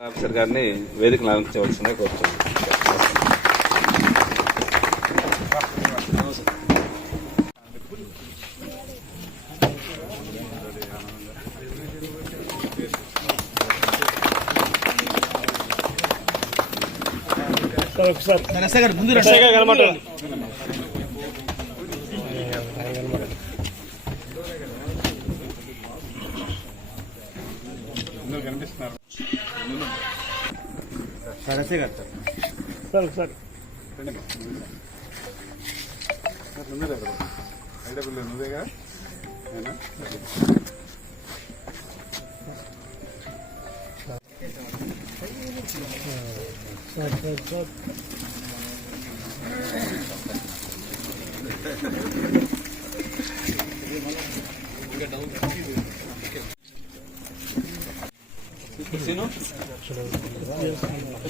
Officer గారిని వేదికను అలంకరించవలసిందిగా కోరుతున్నాను. Sir sir. నువ్వేగా sir sir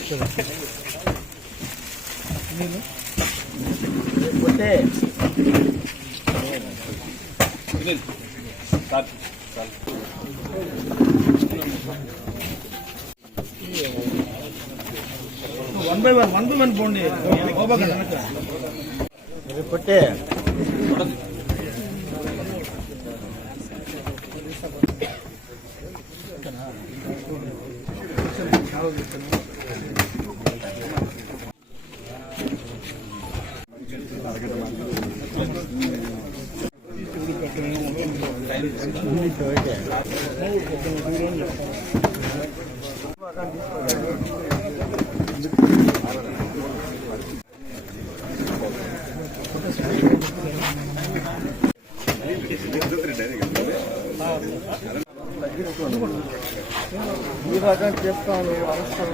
one by one one by one போண்டு போட்டு ఈ రకం చెప్తాను అవసరం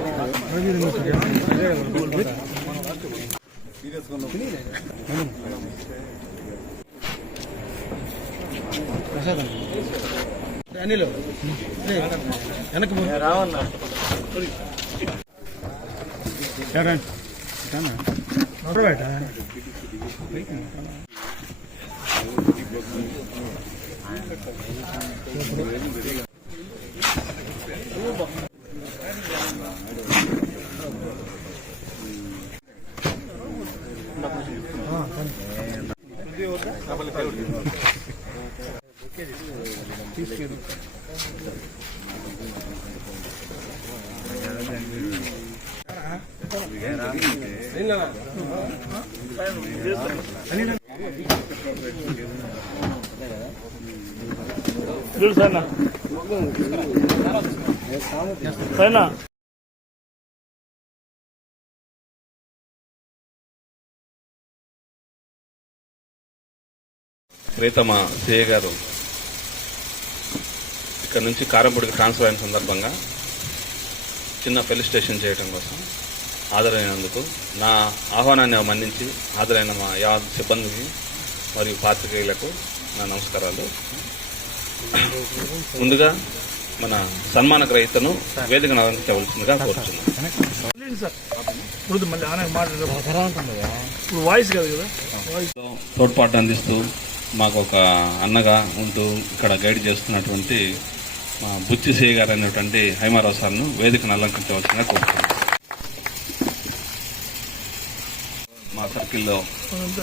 అనిల్ వెనక్కి. రావన్నా నడవబెట్ట. చూడు సార్ సరేనా ప్రీతమ సిఏ గారు ఇక్కడ నుంచి కారంపూడికి ట్రాన్స్ఫర్ అయిన సందర్భంగా చిన్న ఫెలిస్టేషన్ చేయడం కోసం హాజరైనందుకు నా ఆహ్వానాన్ని మన్నించి హాజరైన మా యా సిబ్బందికి మరియు పాత్రికేయులకు నా నమస్కారాలు. ముందుగా మన సన్మాన గ్రహీతను వేదికను అలంకరించవలసిందిగా కోరుతున్నాను వాయిస్ తోడ్పాటు అందిస్తూ మాకు ఒక అన్నగా ఉంటూ ఇక్కడ గైడ్ చేస్తున్నటువంటి బుచ్చి సిఐ గారు అనేటువంటి హైమారావు సార్ను వేదికను అలంకరించవలసిందిగా కోరుతున్నాను. మా సర్కిల్లో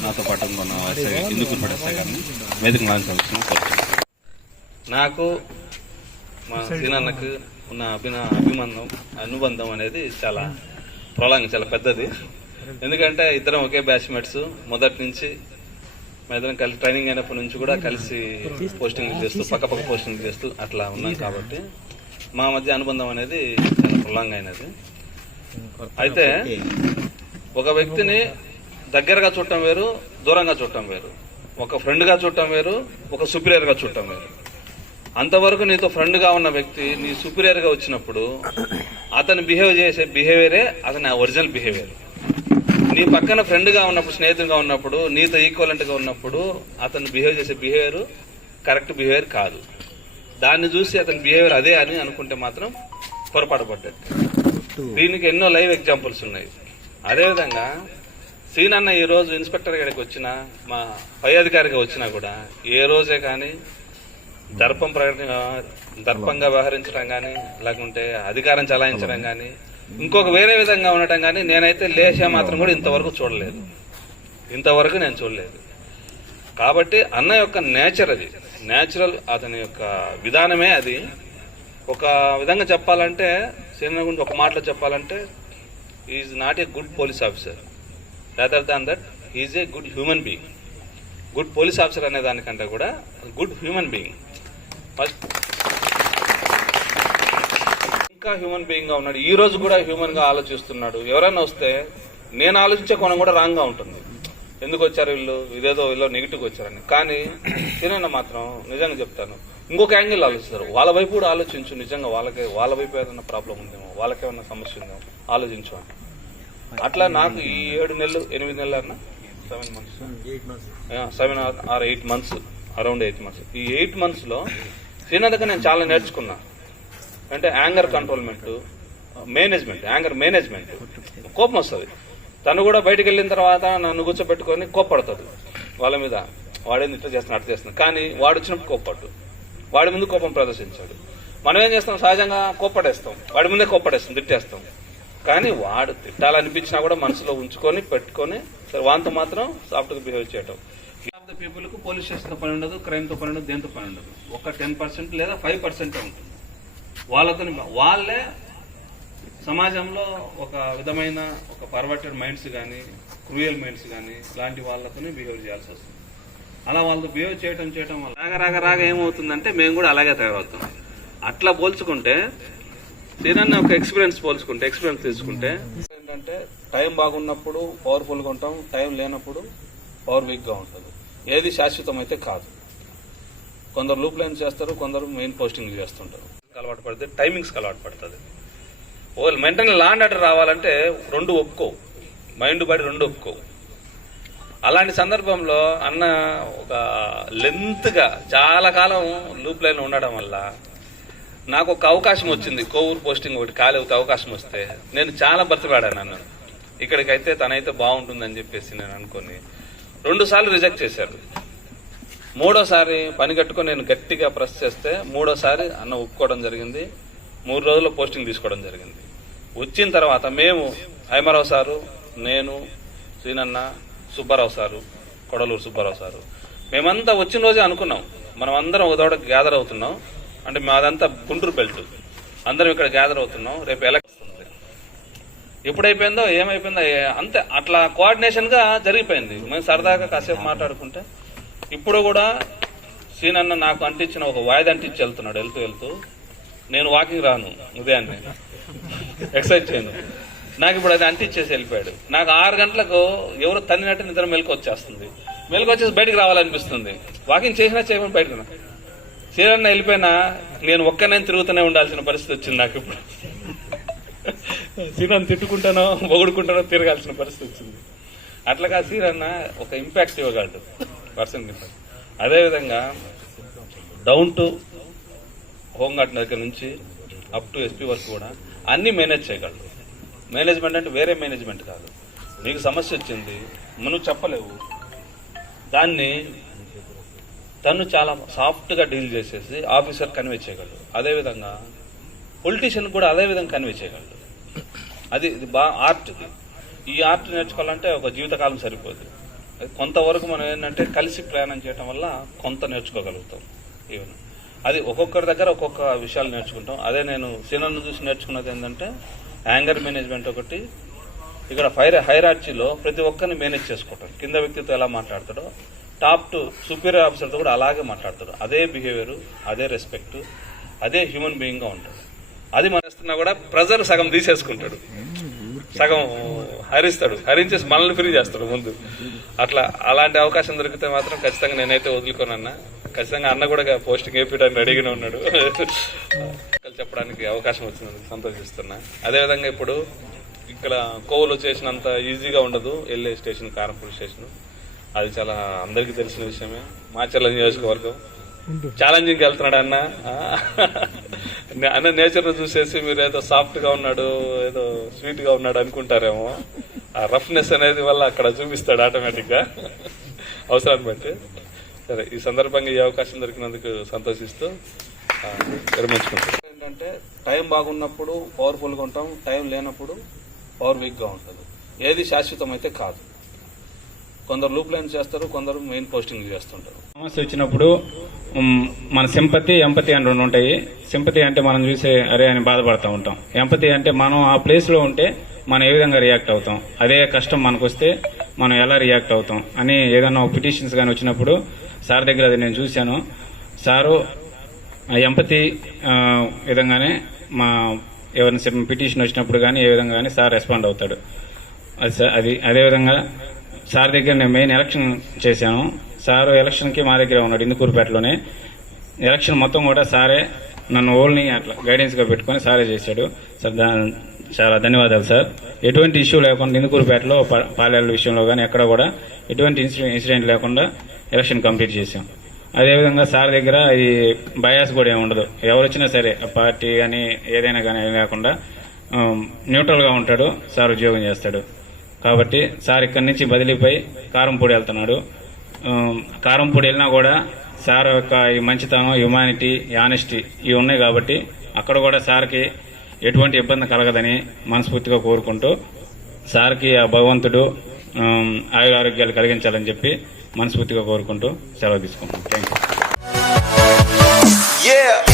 నాతో పాటు ఉన్న ఎస్ఐ ఇందుకూరుపడి గారిని వేదికను అలంకరించవలసిందిగా కోరుతున్నాను. నాకు మా సీనన్నకు ఉన్న అభిన అభిమానం అనుబంధం అనేది చాలా ప్రొలాంగ్ చాలా పెద్దది. ఎందుకంటే ఇద్దరం ఒకే బ్యాచ్మేట్స్ మొదటి నుంచి మా ఇద్దరం కలిసి ట్రైనింగ్ అయినప్పటి నుంచి కూడా కలిసి పోస్టింగ్ చేస్తూ పక్క పక్క పోస్టింగ్ చేస్తూ అట్లా ఉన్నాం కాబట్టి మా మధ్య అనుబంధం అనేది చాలా ప్రలాంగ్ అయినది. అయితే ఒక వ్యక్తిని దగ్గరగా చూడటం వేరు దూరంగా చూడటం వేరు ఒక ఫ్రెండ్గా చూడటం వేరు ఒక సుపీరియర్గా చూడటం వేరు. అంతవరకు నీతో ఫ్రెండ్గా ఉన్న వ్యక్తి నీ సుపీరియర్గా వచ్చినప్పుడు అతను బిహేవ్ చేసే బిహేవియరే అతని ఒరిజినల్ బిహేవియర్ నీ పక్కన ఫ్రెండ్గా ఉన్నప్పుడు స్నేహితుడిగా ఉన్నప్పుడు నీతో ఈక్వలెంట్గా ఉన్నప్పుడు అతను బిహేవ్ చేసే బిహేవియర్ కరెక్ట్ బిహేవియర్ కాదు. దాన్ని చూసి అతని బిహేవియర్ అదే అని అనుకుంటే మాత్రం పొరపాటు పడ్డట్టు దీనికి ఎన్నో లైవ్ ఎగ్జాంపుల్స్ ఉన్నాయి. అదేవిధంగా సీనన్న ఈ రోజు ఇన్స్పెక్టర్ గారికి వచ్చినా మా పై అధికారిగా వచ్చినా కూడా ఏ రోజే కానీ దర్పం ప్రకటన దర్పంగా వ్యవహరించడం కానీ లేకుంటే అధికారం చలాయించడం కానీ ఇంకొక వేరే విధంగా ఉండటం కానీ నేనైతే లేచే మాత్రం కూడా ఇంతవరకు చూడలేదు. ఇంతవరకు నేను చూడలేదు. కాబట్టి అన్న యొక్క నేచర్ అది. నేచురల్ అతని యొక్క విధానమే అది. ఒక విధంగా చెప్పాలంటే సీనియర్ గురించి ఒక మాటలో చెప్పాలంటే is not a good police officer rather than that is a good human being good police officer అనే దానికంటే కూడా గుడ్ హ్యూమన్ బీయింగ్ ఫస్ట్ ఇంకా హ్యూమన్ బీయింగ్గా ఉన్నాడు. ఈ రోజు కూడా హ్యూమన్గా ఆలోచిస్తున్నాడు. ఎవరైనా వస్తే నేను ఆలోచించే కోణం కూడా రాంగ్గా ఉంటుంది. ఎందుకు వచ్చారు వీళ్ళు? ఇదేదో వీళ్ళు నెగిటివ్ వచ్చారని. కానీ తినన్న మాత్రం నిజంగా చెప్తాను. ఇంకొక యాంగిల్ ఆలోచిస్తారు. వాళ్ళ వైపు కూడా ఆలోచించు. నిజంగా వాళ్ళకి వాళ్ళ వైపు ఏదైనా ప్రాబ్లం ఉందేమో వాళ్ళకేమన్నా సమస్య ఉందేమో ఆలోచించు అని. అట్లా నాకు ఈ ఏడు నెలలు ఎనిమిది నెలలు అన్న seven months seven or eight months around eight months ఈ ఎయిట్ మంత్స్లో శ్రీనాథ్ దగ్గర నేను చాలా నేర్చుకున్నా. అంటే anger controlment management anger management. కోపం వస్తుంది. తను కూడా బయటకు వెళ్ళిన తర్వాత నన్ను కూర్చోబెట్టుకొని కోప్పడుతుంది. వాళ్ళ మీద వాడేది ఇట్లా చేస్తున్నా అట్లా చేస్తున్నా కానీ వాడు వచ్చినప్పుడు కోప్పడు. వాడి ముందు కోపం ప్రదర్శించాడు. మనం ఏం చేస్తాం? సహజంగా కోప్పడేస్తాం. వాడి ముందే కోప్పడేస్తాం తిట్టేస్తాం. కానీ వాడు తిట్టాలనిపించినా కూడా మనసులో ఉంచుకొని పెట్టుకొని సరే వాంతో మాత్రం సాఫ్ట్గా బిహేవ్ చేయటం. ఆఫ్ ద పోలీస్ స్టేషన్తో పని ఉండదు క్రైమ్తో పని ఉండదు దేంతో పని ఉండదు. ఒక టెన్ పర్సెంట్ లేదా ఫైవ్ పర్సెంట్ ఉంటుంది. వాళ్ళతో వాళ్ళే సమాజంలో ఒక విధమైన ఒక పర్వర్టెడ్ మైండ్స్ కానీ క్రూయల్ మైండ్స్ కానీ లాంటి వాళ్ళతోనే బిహేవ్ చేయాల్సి వస్తుంది. అలా వాళ్ళతో బిహేవ్ చేయటం చేయటం వల్ల రాగా రాగా రాగా ఏమవుతుందంటే మేము కూడా అలాగే తయారవుతాం. అట్లా పోల్చుకుంటే దీనన్న ఒక ఎక్స్పీరియన్స్ పోల్చుకుంటే ఎక్స్పీరియన్స్ తీసుకుంటే ఏంటంటే టైం బాగున్నప్పుడు పవర్ఫుల్గా ఉంటాం టైం లేనప్పుడు పవర్ వీక్గా ఉంటుంది. ఏది శాశ్వతం అయితే కాదు. కొందరు లూప్ లైన్ చేస్తారు కొందరు మెయిన్ పోస్టింగ్ చేస్తుంటారు. అలవాటు పడుతుంది టైమింగ్స్కి అలవాటు పడుతుంది. ఒకవేళ మెంటల్ లాండ్ ఆర్డర్ రావాలంటే రెండు ఒప్పుకోవు. మైండ్ బాడీ రెండు ఒప్పుకోవు. అలాంటి సందర్భంలో అన్న ఒక లెంత్గా చాలా కాలం లూప్ లైన్ ఉండడం వల్ల నాకు ఒక అవకాశం వచ్చింది. కోవూరు పోస్టింగ్ ఒకటి ఖాళీ అవుతే అవకాశం వస్తే నేను చాలా బ్రతిపాడాను నన్ను. ఇక్కడికైతే తనైతే బాగుంటుందని చెప్పేసి నేను అనుకొని రెండు సార్లు రిజెక్ట్ చేశారు. మూడోసారి పని కట్టుకొని నేను గట్టిగా ప్రెస్ చేస్తే మూడోసారి అన్న ఒప్పుకోవడం జరిగింది. మూడు రోజుల్లో పోస్టింగ్ తీసుకోవడం జరిగింది. వచ్చిన తర్వాత మేము హైమరావు సారు నేను శ్రీనన్న సుబ్బారావు సారు కొడలూరు సుబ్బారావు సారు. మేమంతా వచ్చిన రోజే అనుకున్నాం. మనం అందరం ఒక చోట గ్యాదర్ అవుతున్నాం. అంటే మాదంతా గుంటూరు బెల్ట్ అందరం ఇక్కడ గ్యాదర్ అవుతున్నాం. రేపు ఎలక్షన్ ఎప్పుడైపోయిందో ఏమైపోయిందో అంతే. అట్లా కోఆర్డినేషన్గా జరిగిపోయింది. మేము సరదాగా కాసేపు మాట్లాడుకుంటే ఇప్పుడు కూడా సీనన్న నాకు అంటించిన ఒక వాయిదా అంటించి వెళ్తున్నాడు వెళ్తూ వెళ్తూ. నేను వాకింగ్ రాను ఉదయాన్నే. ఎక్సర్సైజ్ చేయను. నాకు ఇప్పుడు అది అంటించేసి వెళ్ళిపోయాడు. నాకు ఆరు గంటలకు ఎవరు తన్నినట్టు నిద్ర మెలకు వచ్చేస్తుంది మెలకు వచ్చేసి బయటకు రావాలనిపిస్తుంది. వాకింగ్ చేసినా చేయమని బయటకు సీనన్న వెళ్ళిపోయినా నేను ఒక్కనే తిరుగుతూనే ఉండాల్సిన పరిస్థితి వచ్చింది నాకు ఇప్పుడు. సీనన్న తిట్టుకుంటానో పొగుడుకుంటానో తిరగాల్సిన పరిస్థితి వచ్చింది. అట్లాగా సీనన్న ఒక ఇంపాక్ట్ ఇవ్వగలడు. పర్సన్ అదేవిధంగా డౌన్ టు హోంగార్డ్ దగ్గర నుంచి అప్ టు ఎస్పీ వరకు కూడా అన్నీ మేనేజ్ చేయగలరు. మేనేజ్మెంట్ అంటే వేరే మేనేజ్మెంట్ కాదు. నీకు సమస్య వచ్చింది నువ్వు చెప్పలేవు. దాన్ని తను చాలా సాఫ్ట్గా డీల్ చేసేసి ఆఫీసర్ కన్వే చేయగలడు అదేవిధంగా పొలిటీషియన్ కూడా అదే విధంగా కన్వే చేయగలడు అది ఇది బాగా ఆర్ట్ ఇది. ఈ ఆర్ట్ నేర్చుకోవాలంటే ఒక జీవితకాలం సరిపోదు. కొంతవరకు మనం ఏంటంటే కలిసి ప్రయాణం చేయటం వల్ల కొంత నేర్చుకోగలుగుతాం. ఈవెన్ అది ఒక్కొక్కరి దగ్గర ఒక్కొక్క విషయాలు నేర్చుకుంటాం. అదే నేను సినిమాను చూసి నేర్చుకున్నది ఏంటంటే యాంగర్ మేనేజ్మెంట్ ఒకటి ఇక్కడ ఫైర్ హైరార్చీలో ప్రతి ఒక్కరిని మేనేజ్ చేసుకుంటాం కింద వ్యక్తితో ఎలా మాట్లాడతాడో టాప్ టు సుపీరియర్ ఆఫీసర్తో కూడా అలాగే మాట్లాడతాడు. అదే బిహేవియర్ అదే రెస్పెక్ట్ అదే హ్యూమన్ బీయింగ్గా ఉంటాడు. అది మనస్తున్నా కూడా ప్రెజర్ సగం తీసేసుకుంటాడు. సగం హరిస్తాడు. హరించేసి మనల్ని ఫ్రీ చేస్తాడు ముందు. అట్లా అలాంటి అవకాశం దొరికితే మాత్రం ఖచ్చితంగా నేనైతే వదులుకోనన్నా. ఖచ్చితంగా అన్న కూడా పోస్టింగ్ వేపించడానికి రెడీగానే ఉన్నాడు. చెప్పడానికి అవకాశం వచ్చినందుకు సంతోషిస్తున్నా. అదేవిధంగా ఇప్పుడు ఇక్కడ కోవలో చేసినంత ఈజీగా ఉండదు. వెళ్ళే స్టేషన్ కారంపూడి స్టేషన్. అది చాలా అందరికీ తెలిసిన విషయమే. మాచర్ల నియోజకవర్గం. ఛాలెంజింగ్ వెళ్తున్నాడు అన్న. అన్న నేచర్ చూసేసి మీరు ఏదో సాఫ్ట్గా ఉన్నాడు ఏదో స్వీట్గా ఉన్నాడు అనుకుంటారేమో. ఆ రఫ్నెస్ అనేది వల్ల అక్కడ చూపిస్తాడు ఆటోమేటిక్గా. అవసరాన్ని బట్టి. సరే ఈ సందర్భంగా ఈ అవకాశం దొరికినందుకు సంతోషిస్తూ ఆ, విరమించుకుంటాం ఏంటంటే టైం బాగున్నప్పుడు పవర్ఫుల్గా ఉంటాం టైం లేనప్పుడు పవర్ వీక్గా ఉంటుంది. ఏది శాశ్వతం అయితే కాదు. కొందరు లూప్ లైన్ చేస్తారు కొందరు మెయిన్ పోస్టింగ్ చేస్తుంటారు. సమస్య వచ్చినప్పుడు మన సింపతి ఎంపతి అని రెండు ఉంటాయి. సింపతి అంటే మనం చూసే అరే అని బాధపడతా ఉంటాం. ఎంపతి అంటే మనం ఆ ప్లేస్లో ఉంటే మనం ఏ విధంగా రియాక్ట్ అవుతాం? అదే కష్టం మనకు వస్తే మనం ఎలా రియాక్ట్ అవుతాం? అని ఏదైనా పిటిషన్స్ కానీ వచ్చినప్పుడు సార్ దగ్గర అది నేను చూశాను. సారు ఎంపతి విధంగానే మా ఎవరైనా పిటిషన్ వచ్చినప్పుడు కానీ ఏ విధంగా కానీ సార్ రెస్పాండ్ అవుతాడు. అది సార్ అది అదేవిధంగా సార్ దగ్గర నేను మెయిన్ ఎలక్షన్ చేశాను. సార్ ఎలక్షన్కి మా దగ్గర ఉన్నాడు ఇందుకూరుపేటలోనే. ఎలక్షన్ మొత్తం కూడా సారే నన్ను ఓల్ని అట్లా గైడెన్స్గా పెట్టుకొని సారే చేశాడు. సార్ చాలా ధన్యవాదాలు సార్. ఎటువంటి ఇష్యూ లేకుండా ఇందుకూరుపేటలో పాలేళ్ళ విషయంలో కానీ ఎక్కడ కూడా ఎటువంటి ఇన్సిడెంట్ ఇన్సిడెంట్ లేకుండా ఎలక్షన్ కంప్లీట్ చేశాం. అదేవిధంగా సార్ దగ్గర ఈ బయాస్ కూడా ఏమి ఉండదు ఎవరు వచ్చినా సరే ఆ పార్టీ కానీ ఏదైనా కానీ లేకుండా న్యూట్రల్గా ఉంటాడు. సార్ ఉద్యోగం చేస్తాడు. కాబట్టి సార్ ఇక్కడి నుంచి బదిలీపై కారంపూడి వెళ్తున్నాడు. కారంపూడి వెళ్ళినా కూడా సార్ యొక్క ఈ మంచితనం హ్యుమానిటీ యానెస్టీ ఇవి ఉన్నాయి కాబట్టి అక్కడ కూడా సార్కి ఎటువంటి ఇబ్బంది కలగదని మనస్ఫూర్తిగా కోరుకుంటూ సార్కి ఆ భగవంతుడు ఉమ్, ఆయుర ఆరోగ్యాలు కలిగించాలని చెప్పి మనస్ఫూర్తిగా కోరుకుంటూ సెలవు తీసుకుంటాం థ్యాంక్ యూ